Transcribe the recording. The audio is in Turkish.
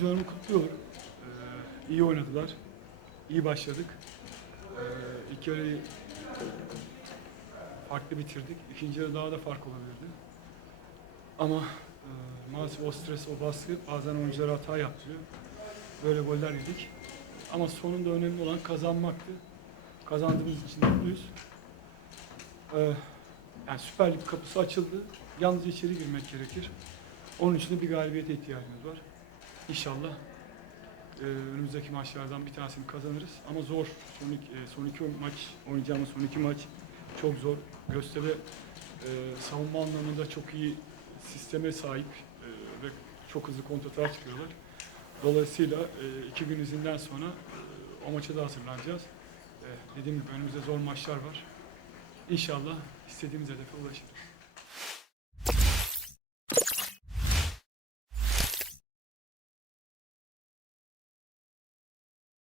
oyuncularımı kutluyorum. Ee, iyi oynadılar. İyi başladık. Ee, ilk farklı bitirdik. İkinci yarı daha da fark olabilirdi. Ama e, maalesef o stres, o baskı bazen oyunculara hata yaptırıyor. Böyle goller yedik. Ama sonunda önemli olan kazanmaktı. Kazandığımız için mutluyuz. Ee, yani Süper Lig kapısı açıldı. Yalnız içeri girmek gerekir. Onun için de bir galibiyete ihtiyacımız var. İnşallah e, önümüzdeki maçlardan bir tanesini kazanırız. Ama zor. Son iki, e, son iki maç oynayacağımız son iki maç çok zor. Göztepe e, savunma anlamında çok iyi sisteme sahip e, ve çok hızlı kontratağa çıkıyorlar. Dolayısıyla iki gün izinden sonra o maça da hazırlanacağız. Dediğim gibi önümüzde zor maçlar var. İnşallah istediğimiz hedefe ulaşırız.